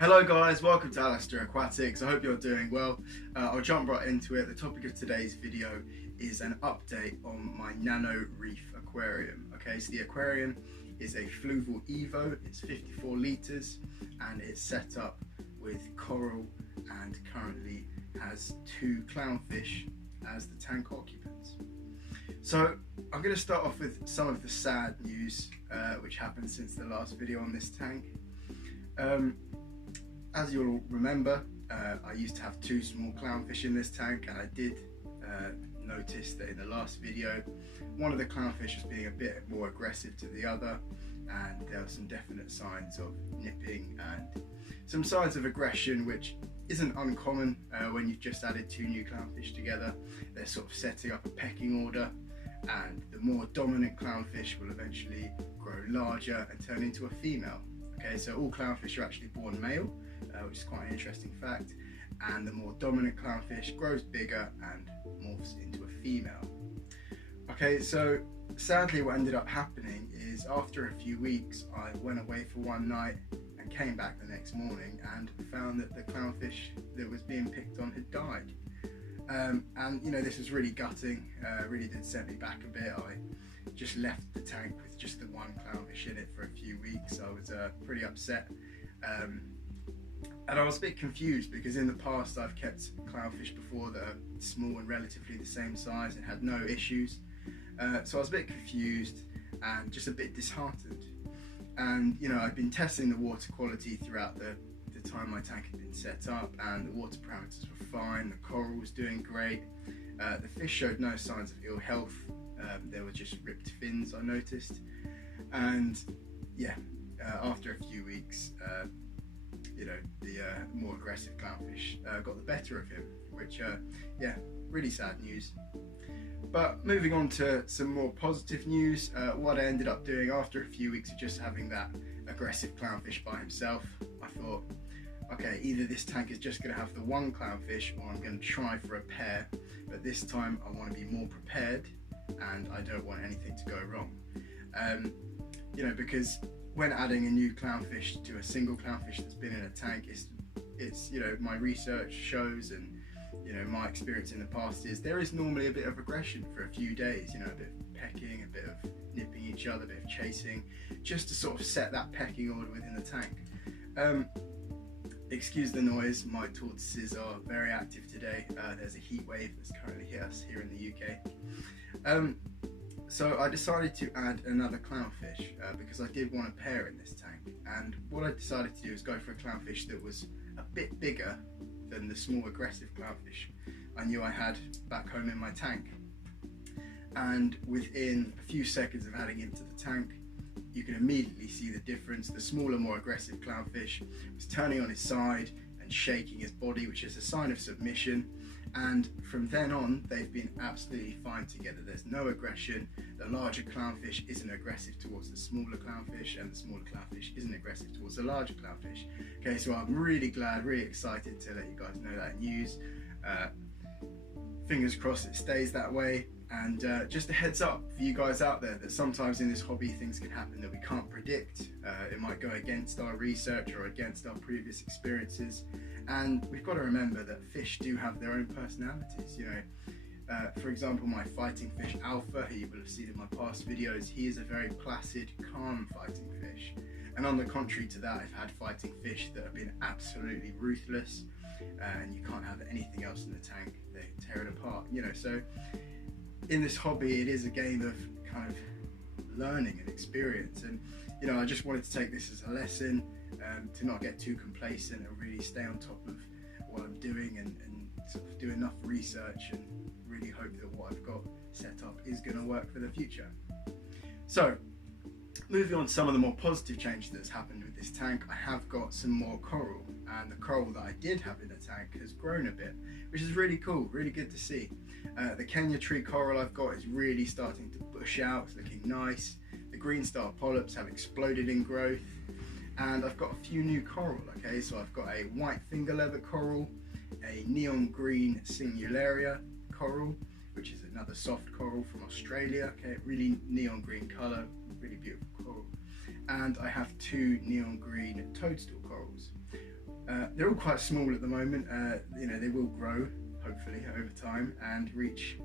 Hello guys, welcome to Alasdair Aquatics. I hope you're doing well. I'll jump right into it. The topic of today's video is an update on my Nano Reef aquarium. Okay, so the aquarium is a Fluval Evo, it's 54 litres and it's set up with coral and currently has 2 clownfish as the tank occupants. So I'm going to start off with some of the sad news which happened since the last video on this tank. As you'll remember, I used to have 2 small clownfish in this tank, and I did notice that in the last video one of the clownfish was being a bit more aggressive to the other, and there were some definite signs of nipping and some signs of aggression, which isn't uncommon when you've just added 2 new clownfish together. They're sort of setting up a pecking order, and the more dominant clownfish will eventually grow larger and turn into a female. Okay, so all clownfish are actually born male, which is quite an interesting fact, and the more dominant clownfish grows bigger and morphs into a female. Okay, so sadly what ended up happening is after a few weeks I went away for one night and came back the next morning and found that the clownfish that was being picked on had died. And you know, this was really gutting, really did set me back a bit. I just left the tank with just the 1 clownfish in it for a few weeks. I was pretty upset, and I was a bit confused because in the past I've kept clownfish before that are small and relatively the same size and had no issues. So I was a bit confused and just a bit disheartened. And you know, I'd been testing the water quality throughout the time my tank had been set up, and the water parameters were fine, the coral was doing great, the fish showed no signs of ill health. There were just ripped fins I noticed, and yeah, after a few weeks you know, the more aggressive clownfish got the better of him, which yeah, really sad news. But moving on to some more positive news, what I ended up doing after a few weeks of just having that aggressive clownfish by himself, I thought, okay, either this tank is just going to have the 1 clownfish or I'm going to try for a pair, but this time I want to be more prepared and I don't want anything to go wrong. You know, because when adding a new clownfish to a single clownfish that's been in a tank, it's you know, my research shows, and you know, my experience in the past is there is normally a bit of aggression for a few days, you know, a bit of pecking, a bit of nipping each other, a bit of chasing, just to sort of set that pecking order within the tank. Excuse the noise, my tortoises are very active today. There's a heat wave that's currently hit us here in the UK. So I decided to add another clownfish because I did want a pair in this tank, and what I decided to do is go for a clownfish that was a bit bigger than the small aggressive clownfish I knew I had back home in my tank. And within a few seconds of adding him to the tank, you can immediately see the difference. The smaller, more aggressive clownfish was turning on his side and shaking his body, which is a sign of submission. And from then on, they've been absolutely fine together. There's no aggression. The larger clownfish isn't aggressive towards the smaller clownfish, and the smaller clownfish isn't aggressive towards the larger clownfish. Okay, so I'm really glad, really excited to let you guys know that news. Fingers crossed it stays that way. And just a heads up for you guys out there that sometimes in this hobby things can happen that we can't predict. It might go against our research or against our previous experiences, and we've got to remember that fish do have their own personalities. You know, for example, my fighting fish Alpha, who you will have seen in my past videos, he is a very placid, calm fighting fish. And on the contrary to that, I've had fighting fish that have been absolutely ruthless, and you can't have anything else in the tank, they tear it apart. You know, so in this hobby, it is a game of kind of learning and experience, and you know, I just wanted to take this as a lesson, to not get too complacent and really stay on top of what I'm doing, and sort of do enough research and really hope that what I've got set up is going to work for the future. So moving on to some of the more positive changes that's happened with this tank, I have got some more coral, and the coral that I did have in the tank has grown a bit, which is really cool, really good to see. The Kenya tree coral I've got is really starting to bush out, it's looking nice. The green star polyps have exploded in growth, and I've got a few new coral. Okay, so I've got a white finger leather coral, a neon green singularia coral, which is another soft coral from Australia. Okay, really neon green colour, really beautiful coral. And I have 2 neon green toadstool corals. They're all quite small at the moment. You know, they will grow hopefully over time and reach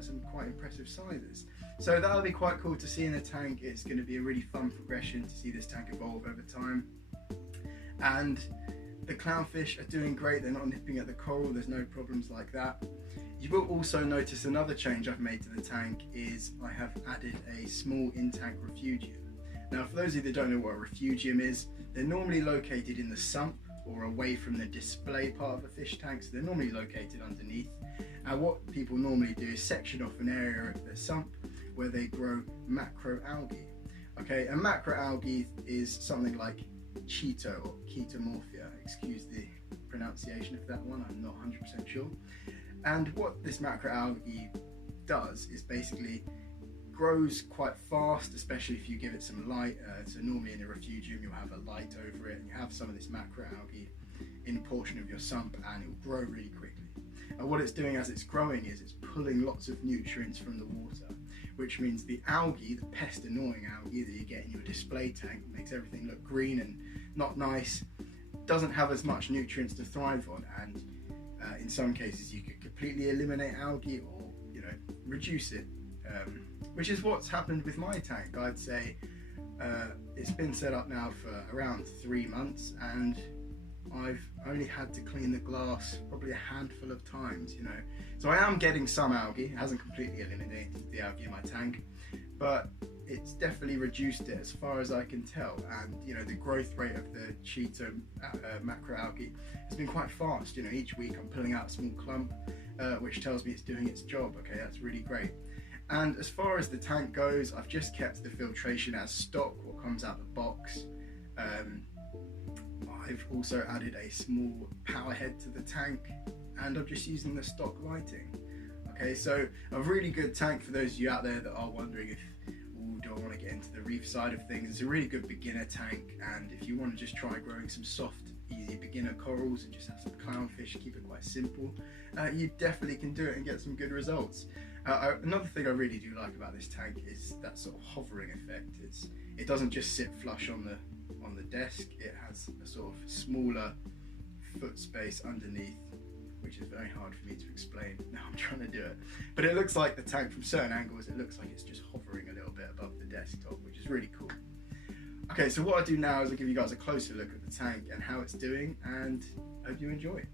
some quite impressive sizes. So that'll be quite cool to see in the tank. It's going to be a really fun progression to see this tank evolve over time. And the clownfish are doing great. They're not nipping at the coral. There's no problems like that. You will also notice another change I've made to the tank is I have added a small in-tank refugium. Now, for those of you that don't know what a refugium is, they're normally located in the sump or away from the display part of a fish tank, so they're normally located underneath. And what people normally do is section off an area of the sump where they grow macroalgae. Okay, and macroalgae is something like Cheeto or Ketomorphia, excuse the pronunciation of that one, I'm not 100% sure. And what this macroalgae does is basically grows quite fast, especially if you give it some light. So normally in a refugium you'll have a light over it and you have some of this macroalgae in a portion of your sump, and it will grow really quickly. And what it's doing as it's growing is it's pulling lots of nutrients from the water, which means the algae, the pest annoying algae that you get in your display tank, makes everything look green and not nice, doesn't have as much nutrients to thrive on, and in some cases you could completely eliminate algae or, you know, reduce it, which is what's happened with my tank. I'd say it's been set up now for around 3 months, and I've only had to clean the glass probably a handful of times, you know. So I am getting some algae. It hasn't completely eliminated the algae in my tank, but it's definitely reduced it as far as I can tell. And you know, the growth rate of the Cheeto macroalgae has been quite fast. You know, each week I'm pulling out a small clump, which tells me it's doing its job. Okay, that's really great. And as far as the tank goes, I've just kept the filtration as stock, what comes out the box. I've also added a small power head to the tank, and I'm just using the stock lighting. Okay, so a really good tank for those of you out there that are wondering if, do I want to get into the reef side of things? It's a really good beginner tank, and if you want to just try growing some soft, easy beginner corals and just have some clownfish, keep it quite simple, you definitely can do it and get some good results. Another thing I really do like about this tank is that sort of hovering effect. It doesn't just sit flush on the desk. It has a sort of smaller foot space underneath, which is very hard for me to explain. Now I'm trying to do it, but it looks like the tank from certain angles, it looks like it's just hovering a little bit above the desktop, which is really cool. Okay, so what I do now is I give you guys a closer look at the tank and how it's doing, and hope you enjoy.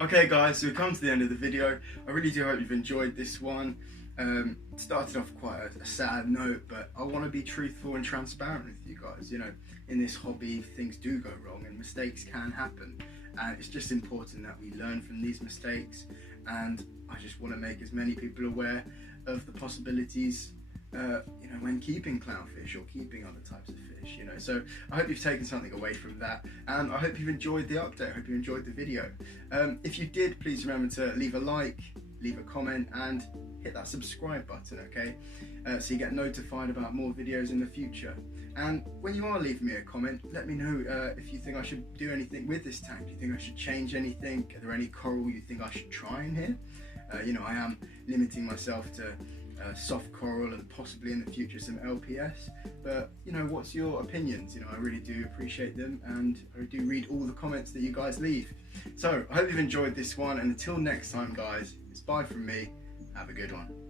Okay guys, so we've come to the end of the video. I really do hope you've enjoyed this one. Started off quite a sad note, but I want to be truthful and transparent with you guys. You know, in this hobby, things do go wrong and mistakes can happen. And it's just important that we learn from these mistakes. And I just want to make as many people aware of the possibilities, you know, when keeping clownfish or keeping other types of fish, you know. So I hope you've taken something away from that, and I hope you've enjoyed the update. I hope you enjoyed the video. If you did, please remember to leave a like, leave a comment, and hit that subscribe button, okay? So you get notified about more videos in the future. And when you are leaving me a comment, let me know if you think I should do anything with this tank. Do you think I should change anything? Are there any coral you think I should try in here? You know, I am limiting myself to soft coral and possibly in the future some LPS, but you know, what's your opinions? You know, I really do appreciate them, and I do read all the comments that you guys leave. So I hope you've enjoyed this one, and until next time guys, it's bye from me. Have a good one.